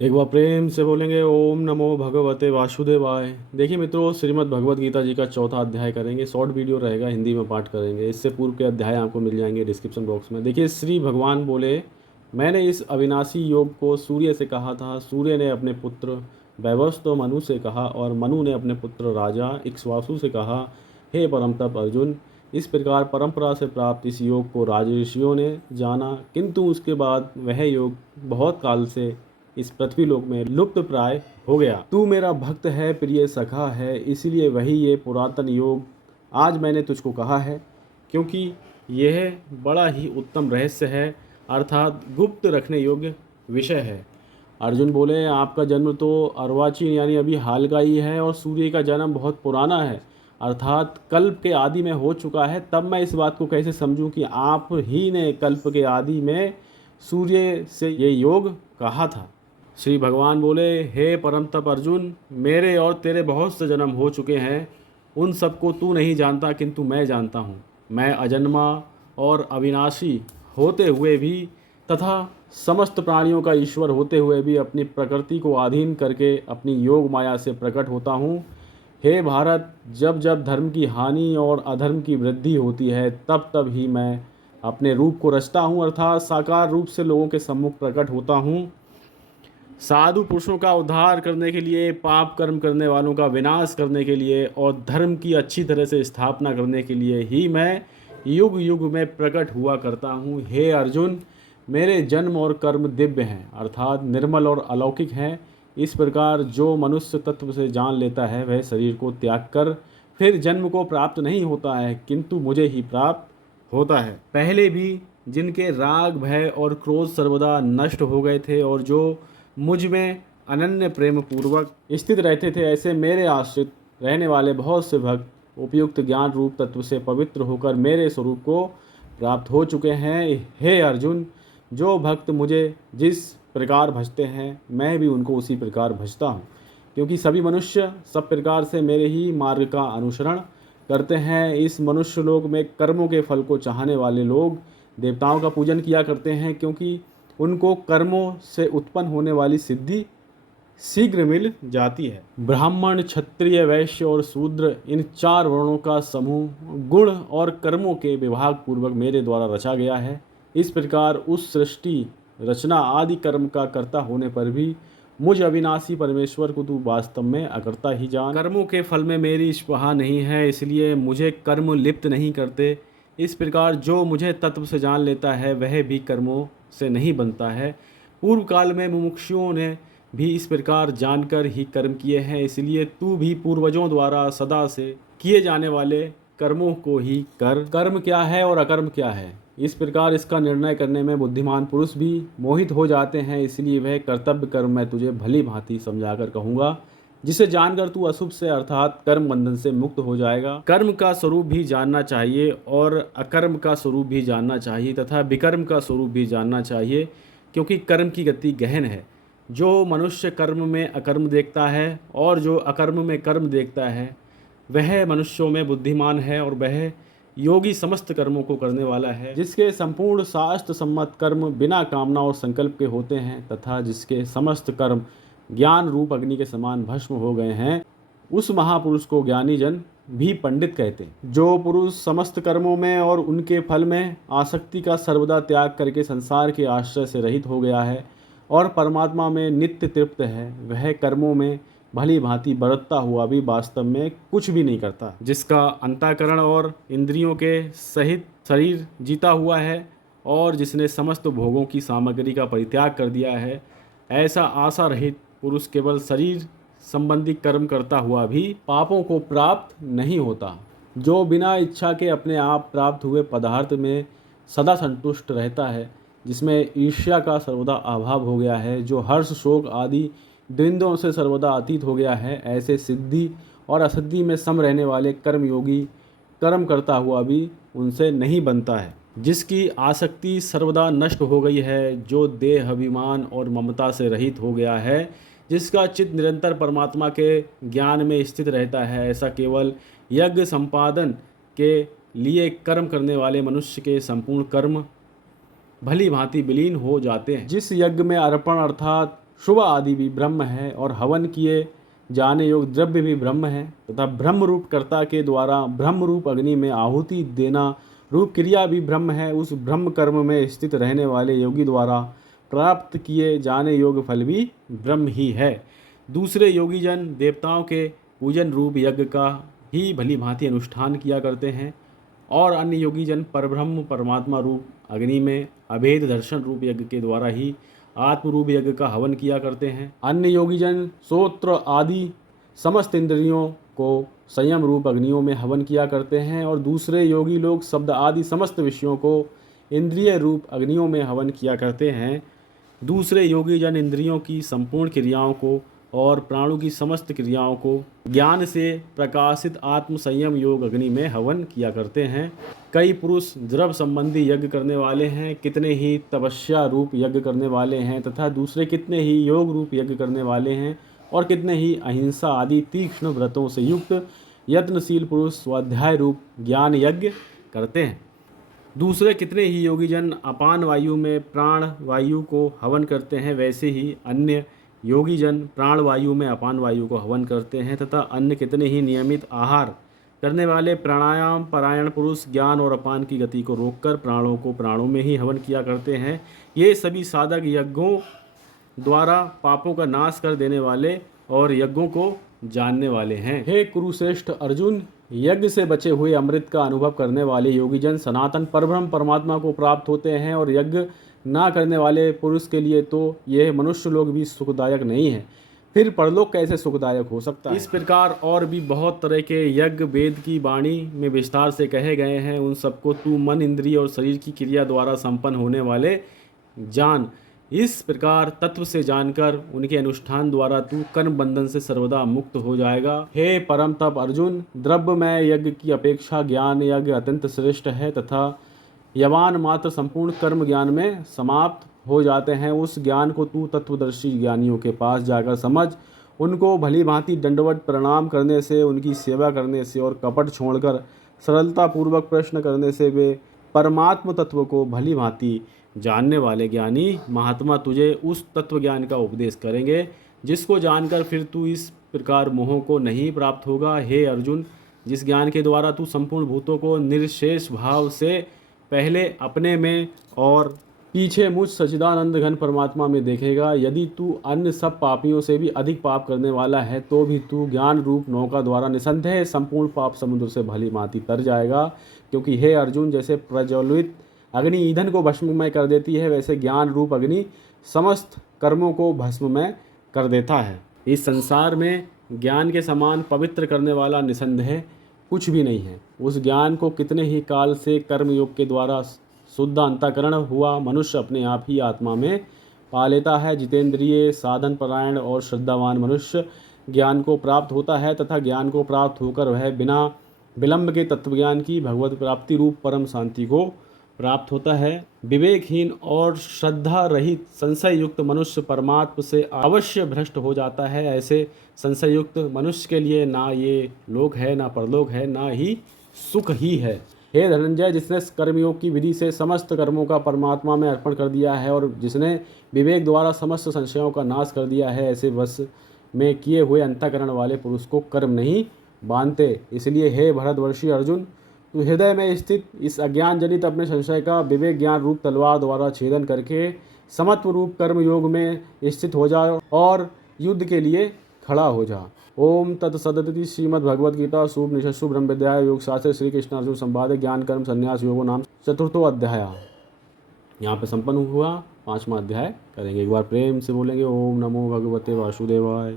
एक बार प्रेम से बोलेंगे ओम नमो भगवते वासुदेवाय। देखिए मित्रों, श्रीमद् भगवत गीता जी का चौथा अध्याय करेंगे। शॉर्ट वीडियो रहेगा, हिंदी में पाठ करेंगे। इससे पूर्व के अध्याय आपको मिल जाएंगे डिस्क्रिप्शन बॉक्स में। देखिए, श्री भगवान बोले, मैंने इस अविनाशी योग को सूर्य से कहा था, सूर्य ने अपने पुत्र वैवस्व मनु से कहा और मनु ने अपने पुत्र राजा इक्ष्वाकु से कहा। हे परम तप अर्जुन, इस प्रकार परंपरा से प्राप्त इस योग को राजऋषियों ने जाना, किंतु उसके बाद वह योग बहुत काल से इस पृथ्वी लोक में लुप्त प्राय हो गया। तू मेरा भक्त है, प्रिय सखा है, इसलिए वही ये पुरातन योग आज मैंने तुझको कहा है, क्योंकि यह बड़ा ही उत्तम रहस्य है, अर्थात गुप्त रखने योग्य विषय है। अर्जुन बोले, आपका जन्म तो अर्वाचीन यानी अभी हाल का ही है और सूर्य का जन्म बहुत पुराना है, अर्थात कल्प के आदि में हो चुका है। तब मैं इस बात को कैसे समझूं कि आप ही ने कल्प के आदि में सूर्य से ये योग कहा था। श्री भगवान बोले, हे परम तप अर्जुन, मेरे और तेरे बहुत से जन्म हो चुके हैं, उन सबको तू नहीं जानता, किंतु मैं जानता हूँ। मैं अजन्मा और अविनाशी होते हुए भी तथा समस्त प्राणियों का ईश्वर होते हुए भी अपनी प्रकृति को अधीन करके अपनी योग माया से प्रकट होता हूँ। हे भारत, जब जब धर्म की हानि और अधर्म की वृद्धि होती है, तब तब ही मैं अपने रूप को रचता हूँ, अर्थात साकार रूप से लोगों के सम्मुख प्रकट होता हूँ। साधु पुरुषों का उद्धार करने के लिए, पाप कर्म करने वालों का विनाश करने के लिए और धर्म की अच्छी तरह से स्थापना करने के लिए ही मैं युग युग में प्रकट हुआ करता हूँ। हे अर्जुन, मेरे जन्म और कर्म दिव्य हैं, अर्थात निर्मल और अलौकिक हैं। इस प्रकार जो मनुष्य तत्व से जान लेता है, वह शरीर को त्याग कर फिर जन्म को प्राप्त नहीं होता है, किंतु मुझे ही प्राप्त होता है। पहले भी जिनके राग, भय और क्रोध सर्वदा नष्ट हो गए थे और जो मुझ में अनन्य प्रेम पूर्वक स्थित रहते थे, ऐसे मेरे आश्रित रहने वाले बहुत से भक्त उपयुक्त ज्ञान रूप तत्व से पवित्र होकर मेरे स्वरूप को प्राप्त हो चुके हैं। हे अर्जुन, जो भक्त मुझे जिस प्रकार भजते हैं, मैं भी उनको उसी प्रकार भजता हूँ, क्योंकि सभी मनुष्य सब प्रकार से मेरे ही मार्ग का अनुसरण करते हैं। इस मनुष्य लोक में कर्मों के फल को चाहने वाले लोग देवताओं का पूजन किया करते हैं, क्योंकि उनको कर्मों से उत्पन्न होने वाली सिद्धि शीघ्र मिल जाती है। ब्राह्मण, क्षत्रिय, वैश्य और शूद्र, इन चार वर्णों का समूह गुण और कर्मों के विभाग पूर्वक मेरे द्वारा रचा गया है। इस प्रकार उस सृष्टि, रचना आदि कर्म का कर्ता होने पर भी मुझ अविनाशी परमेश्वर को तू वास्तव में अकर्ता ही जान। कर्मों के फल में मेरी स्पृहा नहीं है, इसलिए मुझे कर्म लिप्त नहीं करते। इस प्रकार जो मुझे तत्व से जान लेता है, वह भी कर्मों से नहीं बनता है। पूर्व काल में मुमुक्षुओं ने भी इस प्रकार जानकर ही कर्म किए हैं, इसलिए तू भी पूर्वजों द्वारा सदा से किए जाने वाले कर्मों को ही कर। कर्म क्या है और अकर्म क्या है, इस प्रकार इसका निर्णय करने में बुद्धिमान पुरुष भी मोहित हो जाते हैं। इसलिए वह कर्तव्य कर्म मैं तुझे भली भांति समझाकर कहूँगा, जिसे जानकर तू अशुभ से अर्थात कर्म बंधन से मुक्त हो जाएगा। कर्म का स्वरूप भी जानना चाहिए और अकर्म का स्वरूप भी जानना चाहिए तथा विकर्म का स्वरूप भी जानना चाहिए, क्योंकि कर्म की गति गहन है। जो मनुष्य कर्म में अकर्म देखता है और जो अकर्म में कर्म देखता है, वह मनुष्यों में बुद्धिमान है और वह योगी समस्त कर्मों को करने वाला है, जिसके संपूर्ण शास्त्र सम्मत कर्म बिना कामना और संकल्प के होते हैं तथा जिसके समस्त कर्म ज्ञान रूप अग्नि के समान भस्म हो गए हैं, उस महापुरुष को ज्ञानी जन भी पंडित कहते हैं। जो पुरुष समस्त कर्मों में और उनके फल में आसक्ति का सर्वदा त्याग करके संसार के आश्रय से रहित हो गया है और परमात्मा में नित्य तृप्त है, वह कर्मों में भली भांति बरतता हुआ भी वास्तव में कुछ भी नहीं करता। जिसका अंतःकरण और इंद्रियों के सहित शरीर जीता हुआ है और जिसने समस्त भोगों की सामग्री का परित्याग कर दिया है, ऐसा आशा रहित पुरुष केवल शरीर संबंधी कर्म करता हुआ भी पापों को प्राप्त नहीं होता। जो बिना इच्छा के अपने आप प्राप्त हुए पदार्थ में सदा संतुष्ट रहता है, जिसमें ईर्ष्या का सर्वदा अभाव हो गया है, जो हर्ष, शोक आदि द्वंद्वों से सर्वदा अतीत हो गया है, ऐसे सिद्धि और असिद्धि में सम रहने वाले कर्मयोगी कर्म करता हुआ भी उनसे नहीं बनता है। जिसकी आसक्ति सर्वदा नष्ट हो गई है, जो देह अभिमान और ममता से रहित हो गया है, जिसका चित्त निरंतर परमात्मा के ज्ञान में स्थित रहता है, ऐसा केवल यज्ञ संपादन के लिए कर्म करने वाले मनुष्य के संपूर्ण कर्म भली भांति विलीन हो जाते हैं। जिस यज्ञ में अर्पण अर्थात शुभ आदि भी ब्रह्म है और हवन किए जाने योग्य द्रव्य भी ब्रह्म है तथा ब्रह्म रूप कर्ता के द्वारा ब्रह्म रूप अग्नि में आहुति देना रूप क्रिया भी ब्रह्म है। उस ब्रह्म कर्म में स्थित रहने वाले योगी द्वारा प्राप्त किए जाने योग्य फल भी ब्रह्म ही है। दूसरे योगी जन देवताओं के पूजन रूप यज्ञ का ही भली भांति अनुष्ठान किया करते हैं और अन्य योगी जन परब्रह्म परमात्मा रूप अग्नि में अभेद दर्शन रूप यज्ञ के द्वारा ही आत्म रूप यज्ञ का हवन किया करते हैं। अन्य योगी जन श्रोत्र आदि समस्त इंद्रियों को संयम रूप अग्नियों में हवन किया करते हैं और दूसरे योगी लोग शब्द आदि समस्त विषयों को इंद्रिय रूप अग्नियों में हवन किया करते हैं। दूसरे योगी जन इंद्रियों की संपूर्ण क्रियाओं को और प्राणों की समस्त क्रियाओं को ज्ञान से प्रकाशित आत्म संयम योग अग्नि में हवन किया करते हैं। कई पुरुष द्रव्य संबंधी यज्ञ करने वाले हैं, कितने ही तपस्या रूप यज्ञ करने वाले हैं तथा दूसरे कितने ही योग रूप यज्ञ करने वाले हैं और कितने ही अहिंसा आदि तीक्ष्ण व्रतों से युक्त यत्नशील पुरुष स्वाध्याय रूप ज्ञान यज्ञ करते हैं। दूसरे कितने ही योगी जन अपान वायु में प्राण वायु को हवन करते हैं, वैसे ही अन्य योगी जन प्राण वायु में अपान वायु को हवन करते हैं तथा अन्य कितने ही नियमित आहार करने वाले प्राणायाम परायण पुरुष ज्ञान और अपान की गति को रोककर प्राणों को प्राणों में ही हवन किया करते हैं। ये सभी साधक यज्ञों द्वारा पापों का नाश कर देने वाले और यज्ञों को जानने वाले हैं। हे कुरुश्रेष्ठ अर्जुन, यज्ञ से बचे हुए अमृत का अनुभव करने वाले योगी जन सनातन परब्रह्म परमात्मा को प्राप्त होते हैं और यज्ञ ना करने वाले पुरुष के लिए तो यह मनुष्य लोग भी सुखदायक नहीं है, फिर परलोक कैसे सुखदायक हो सकता है। इस प्रकार और भी बहुत तरह के यज्ञ वेद की वाणी में विस्तार से कहे गए हैं। उन सबको तू मन इंद्रिय और शरीर की क्रिया द्वारा संपन्न होने वाले जान। इस प्रकार तत्व से जानकर उनके अनुष्ठान द्वारा तू कर्म बंधन से सर्वदा मुक्त हो जाएगा। हे परम तप अर्जुन, द्रव्यमय यज्ञ की अपेक्षा ज्ञान यज्ञ अत्यंत श्रेष्ठ है तथा यवान मात्र संपूर्ण कर्म ज्ञान में समाप्त हो जाते हैं। उस ज्ञान को तू तत्वदर्शी ज्ञानियों के पास जाकर समझ। उनको भली भांति दंडवत प्रणाम करने से, उनकी सेवा करने से और कपट छोड़कर सरलता पूर्वक प्रश्न करने से वे परमात्म तत्व को भली भांति जानने वाले ज्ञानी महात्मा तुझे उस तत्व ज्ञान का उपदेश करेंगे जिसको जानकर फिर तू इस प्रकार मोह को नहीं प्राप्त होगा। हे अर्जुन, जिस ज्ञान के द्वारा तू संपूर्ण भूतों को निर्शेष भाव से पहले अपने में और पीछे मुझ सच्चिदानंद घन परमात्मा में देखेगा, यदि तू अन्य सब पापियों से भी अधिक पाप करने वाला है तो भी तू ज्ञान रूप नौका द्वारा निसंदेह संपूर्ण पाप समुद्र से भली भांति तर जाएगा। क्योंकि हे अर्जुन, जैसे प्रज्वलित अग्नि ईंधन को भस्ममय कर देती है, वैसे ज्ञान रूप अग्नि समस्त कर्मों को भस्ममय कर देता है। इस संसार में ज्ञान के समान पवित्र करने वाला निसंदेह कुछ भी नहीं है। उस ज्ञान को कितने ही काल से कर्मयोग के द्वारा शुद्ध अंतःकरण हुआ मनुष्य अपने आप ही आत्मा में पा लेता है। जितेंद्रिय साधन परायण और श्रद्धावान मनुष्य ज्ञान को प्राप्त होता है तथा ज्ञान को प्राप्त होकर वह बिना विलंब के तत्वज्ञान की भगवत प्राप्ति रूप परम शांति को प्राप्त होता है। विवेकहीन और श्रद्धा रहित संशय युक्त मनुष्य परमात्मा से अवश्य भ्रष्ट हो जाता है। ऐसे संशय युक्त मनुष्य के लिए ना ये लोक है, ना परलोक है, ना ही सुख ही है। हे धनंजय, जिसने कर्मयोग की विधि से समस्त कर्मों का परमात्मा में अर्पण कर दिया है और जिसने विवेक द्वारा समस्त संशयों का नाश कर दिया है, ऐसे वश में किए हुए अंतःकरण वाले पुरुष को कर्म नहीं बांधते। इसलिए हे भरतवर्षी अर्जुन, तू हृदय में स्थित इस अज्ञान जनित अपने संशय का विवेक ज्ञान रूप तलवार द्वारा छेदन करके समत्व रूप कर्म योग में स्थित हो जा और युद्ध के लिए खड़ा हो जा। ओम तत्सदिति श्रीमद्भगवद्गीता शुभ निशु ब्रह्म विद्या योग शास्त्र श्री कृष्ण अर्जुन संवाद ज्ञान कर्म संन्यास योगो नाम चतुर्थो अध्याय यहाँ पे संपन्न हुआ। 5वां अध्याय करेंगे। एक बार प्रेम से बोलेंगे ओम नमो भगवते वासुदेवाय।